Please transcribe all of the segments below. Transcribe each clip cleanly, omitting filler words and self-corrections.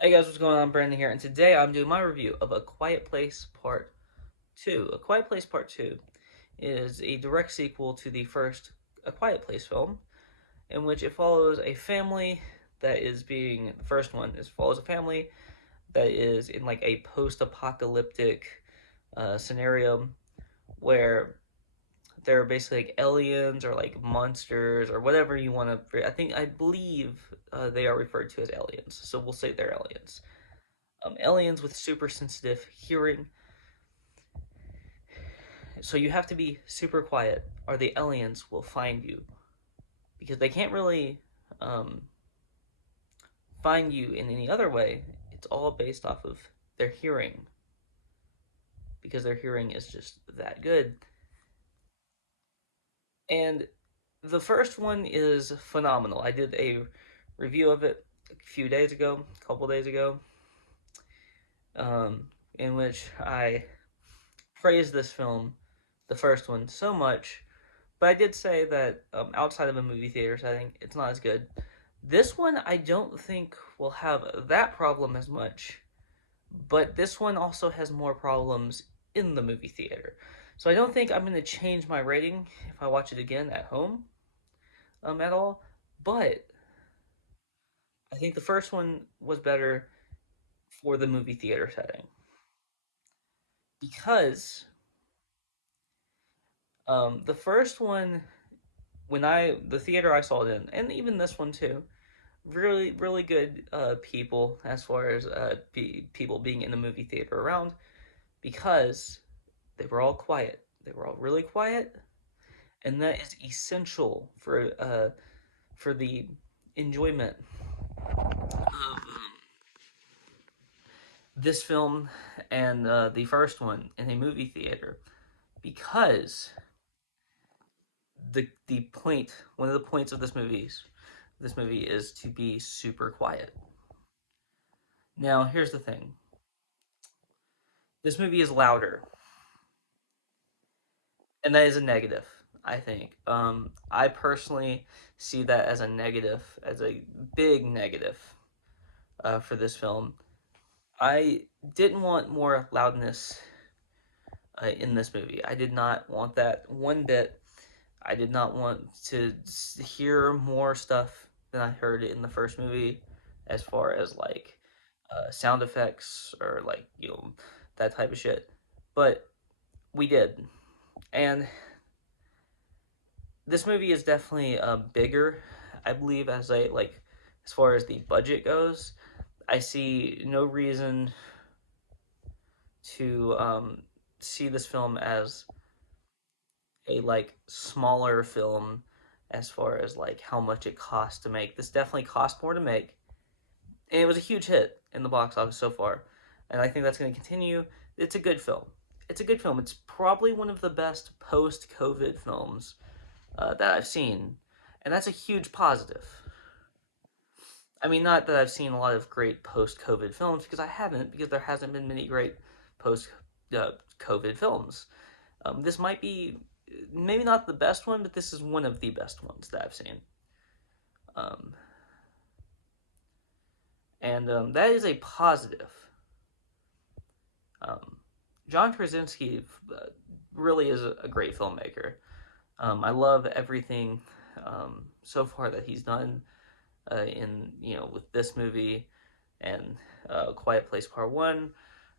Hey guys, what's going on? Brandon here, and today I'm doing my review of A Quiet Place Part 2. A Quiet Place Part 2 is a direct sequel to the first A Quiet Place film, in which it follows a family that is being, the first one is follows a family that is in like a post-apocalyptic scenario where they're basically like aliens or like monsters or whatever you want to, I believe they are referred to as aliens, so we'll say they're aliens. Aliens with super sensitive hearing. So you have to be super quiet, or the aliens will find you because they can't really um, find you in any other way. It's all based off of their hearing because their hearing is just that good. And the first one is phenomenal. I did a review of it a few days ago, a couple days ago, um, in which I praised this film, the first one, so much. But I did say that outside of a movie theater setting, it's not as good. This one, I don't think will have that problem as much, but this one also has more problems in the movie theater. So I don't think I'm going to change my rating if I watch it again at home at all. But I think the first one was better for the movie theater setting because the first one, the theater I saw it in, and even this one too, really good people as far as people being in the movie theater around because they were all quiet. They were all really quiet, and that is essential for the enjoyment of this film and the first one in a movie theater because the point one of the points of this movie is to be super quiet. Now here's the thing. This movie is louder, and that is a negative. I think. I personally see that as a negative, as a big negative for this film. I didn't want more loudness in this movie. I did not want that one bit. I did not want to hear more stuff than I heard in the first movie, as far as like sound effects or like that type of shit. But we did, and this movie is definitely bigger, I believe, as far as the budget goes. I see no reason to see this film as a like smaller film as far as like how much it costs to make. This definitely cost more to make, and it was a huge hit in the box office so far, and I think that's going to continue. It's a good film. It's a good film. It's probably one of the best post-COVID films that I've seen, and that's a huge positive. I mean, not that I've seen a lot of great post-COVID films because I haven't, because there hasn't been many great post-COVID films. This might be maybe not the best one, but this is one of the best ones that I've seen. Um, and that is a positive. Um, John Krasinski really is a great filmmaker. I love everything so far that he's done in with this movie and Quiet Place Part One.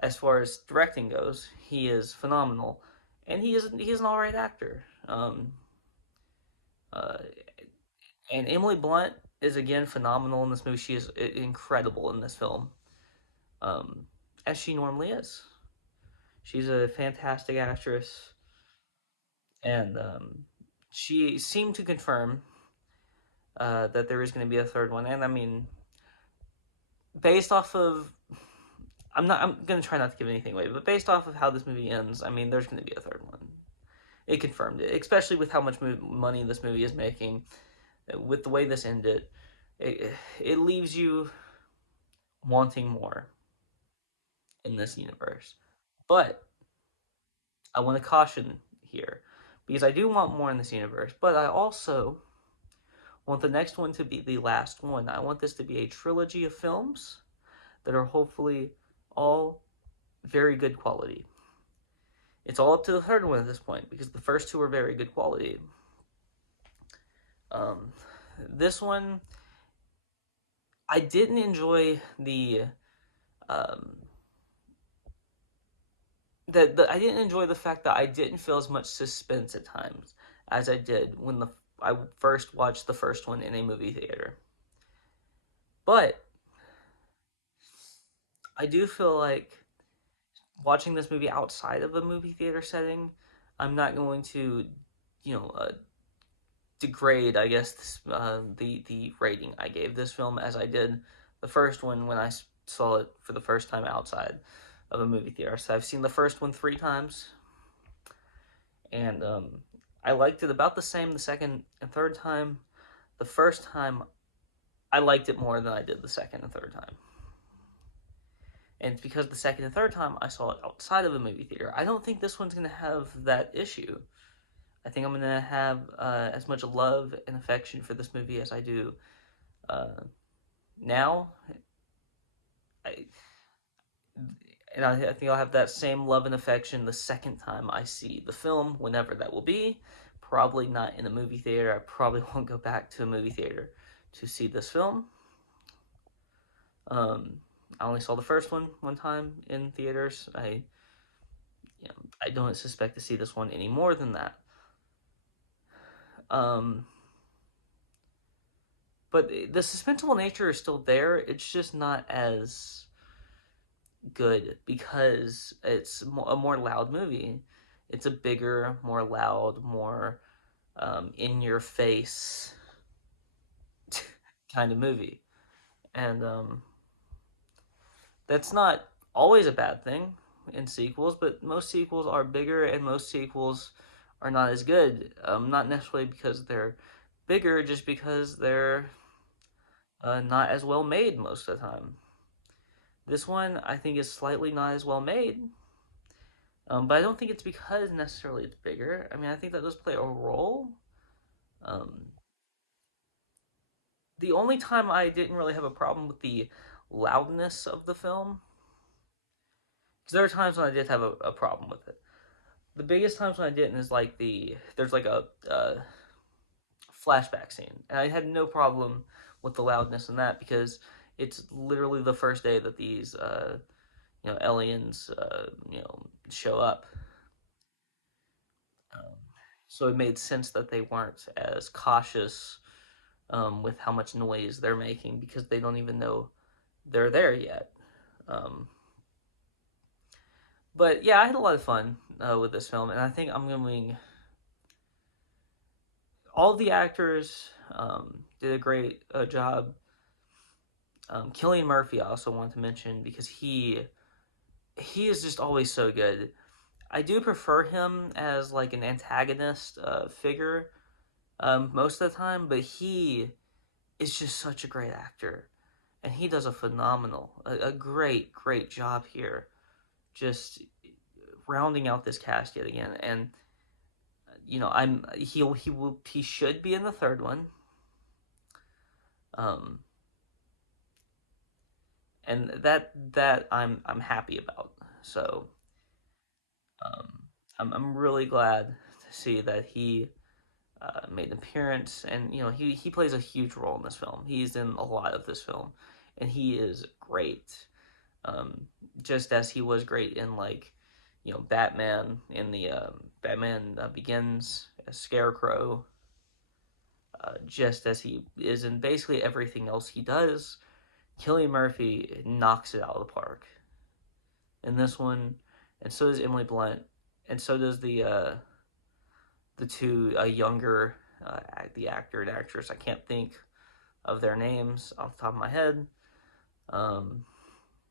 As far as directing goes, he is phenomenal, and he is an all right actor. Uh, and Emily Blunt is again phenomenal in this movie. She is incredible in this film, um, as she normally is. She's a fantastic actress, and she seemed to confirm that there is going to be a third one. And I mean, based off of I'm gonna try not to give anything away, but based off of how this movie ends, I mean, there's gonna be a third one. It confirmed it, especially with how much money this movie is making. With the way this ended, it leaves you wanting more in this universe. But I want to caution here because I do want more in this universe, but I also want the next one to be the last one. I want this to be a trilogy of films that are hopefully all very good quality. It's all up to the third one at this point because the first two are very good quality. Um, this one, I didn't enjoy um, I didn't enjoy the fact that I didn't feel as much suspense at times as I did when I first watched the first one in a movie theater. But I do feel like watching this movie outside of a movie theater setting, I'm not going to, you know, degrade, I guess, the rating I gave this film as I did the first one when I saw it for the first time outside of a movie theater. So I've seen the first one 3 times, and I liked it about the same the second and third time. The first time, I liked it more than I did the second and third time. And it's because the second and third time I saw it outside of a movie theater. I don't think this one's going to have that issue. I think I'm going to have as much love and affection for this movie as I do now. I, and I think I'll have that same love and affection the second time I see the film, whenever that will be. Probably not in a movie theater. I probably won't go back to a movie theater to see this film. I only saw the first one time in theaters. I don't suspect to see this one any more than that. Um, but the suspenseful nature is still there. It's just not as good because it's a more loud movie. It's a bigger, more loud, more in your face kind of movie. And that's not always a bad thing in sequels, but most sequels are bigger and most sequels are not as good. Not necessarily because they're bigger, just because they're not as well made most of the time. This one, I think, is slightly not as well made, but I don't think it's because necessarily it's bigger. I mean, I think that does play a role. Um, the only time I didn't really have a problem with the loudness of the film, because there are times when I did have a problem with it. The biggest times when I didn't is like there's like a flashback scene, and I had no problem with the loudness in that because it's literally the first day that these aliens show up. Um, so it made sense that they weren't as cautious with how much noise they're making because they don't even know they're there yet. Um, but yeah, I had a lot of fun with this film, and I think I'm going. All the actors did a great job. Cillian Murphy, I also want to mention because he is just always so good. I do prefer him as like an antagonist figure most of the time, but he is just such a great actor, and he does a great job here, just rounding out this cast yet again. And he should be in the third one, um, and that I'm happy about. So um, I'm really glad to see that he made an appearance, and he plays a huge role in this film. He's in a lot of this film, and he is great. Um, just as he was great in Batman in the Batman Begins as Scarecrow, just as he is in basically everything else he does. Cillian Murphy knocks it out of the park in this one, and so does Emily Blunt, and so does the two younger the actor and actress. I can't think of their names off the top of my head, um,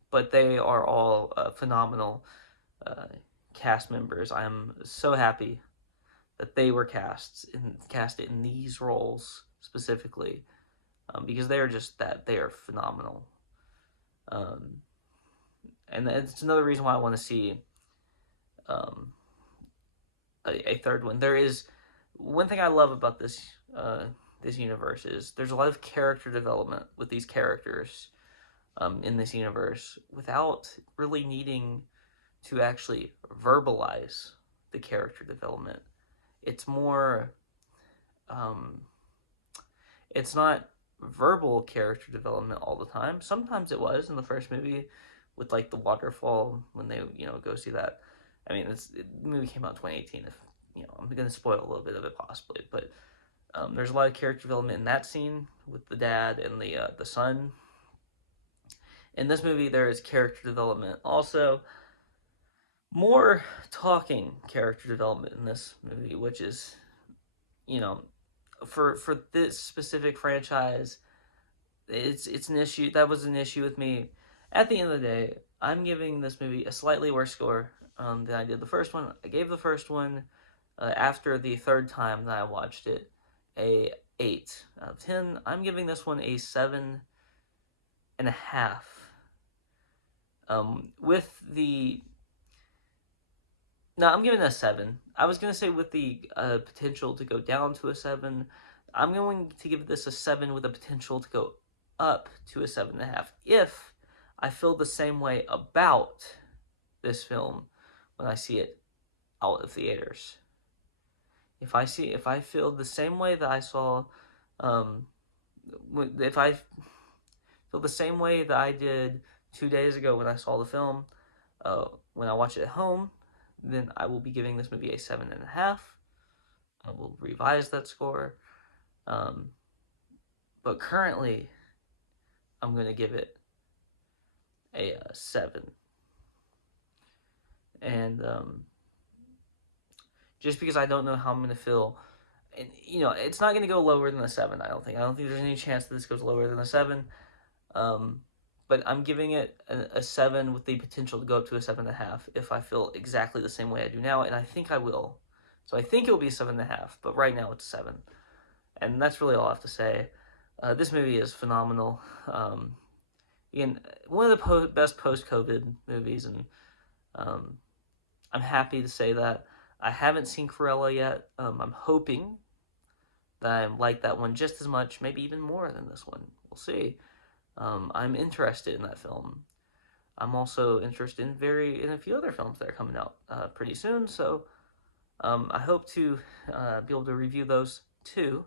but they are all phenomenal uh, cast members. I'm so happy that they were casted in these roles specifically because they are just that they are phenomenal. Um, and it's another reason why I want to see um, a third one. There is one thing I love about this universe is there's a lot of character development with these characters in this universe without really needing to actually verbalize the character development. It's more, um, it's not verbal character development all the time. Sometimes it was in the first movie with like the waterfall when they go see that. I mean, the movie came out in 2018. If I'm going to spoil a little bit of it possibly, but there's a lot of character development in that scene with the dad and the son. In this movie, there is character development. Also, more talking character development in this movie, which is, you know, for this specific franchise, it's an issue. That was an issue with me. At the end of the day, I'm giving this movie a slightly worse score than I did the first one. I gave the first one after the third time that I watched it a 8 out of 10. I'm giving this one a 7.5. With the No, I'm giving it a 7. I was gonna say with the potential to go down to a 7. I'm going to give this a 7 with the potential to go up to a 7.5 if I feel the same way about this film when I see it out of theaters. If I feel the same way that I saw, um, if I feel the same way that I did 2 days ago when I saw the film, when I watch it at home, then I will be giving this movie a 7.5. I will revise that score. Um, but currently, I'm going to give it a 7. And just because I don't know how I'm going to feel, and it's not going to go lower than a 7. I don't think. There's any chance that this goes lower than a 7. But I'm giving it a 7 with the potential to go up to a 7.5 if I feel exactly the same way I do now, and I think I will. So I think it will be a 7.5, but right now it's 7. And that's really all I have to say. This movie is phenomenal. Again, one of the best post-COVID movies, and I'm happy to say that. I haven't seen Cruella yet. I'm hoping that I like that one just as much, maybe even more than this one. We'll see. I'm interested in that film. I'm also interested in a few other films that are coming out pretty soon. So I hope to be able to review those too,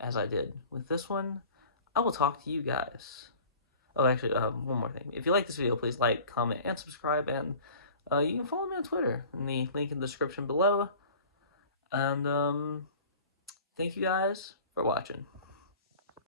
as I did with this one. I will talk to you guys. Oh, actually, one more thing. If you like this video, please like, comment, and subscribe. And you can follow me on Twitter in the link in the description below. And thank you guys for watching.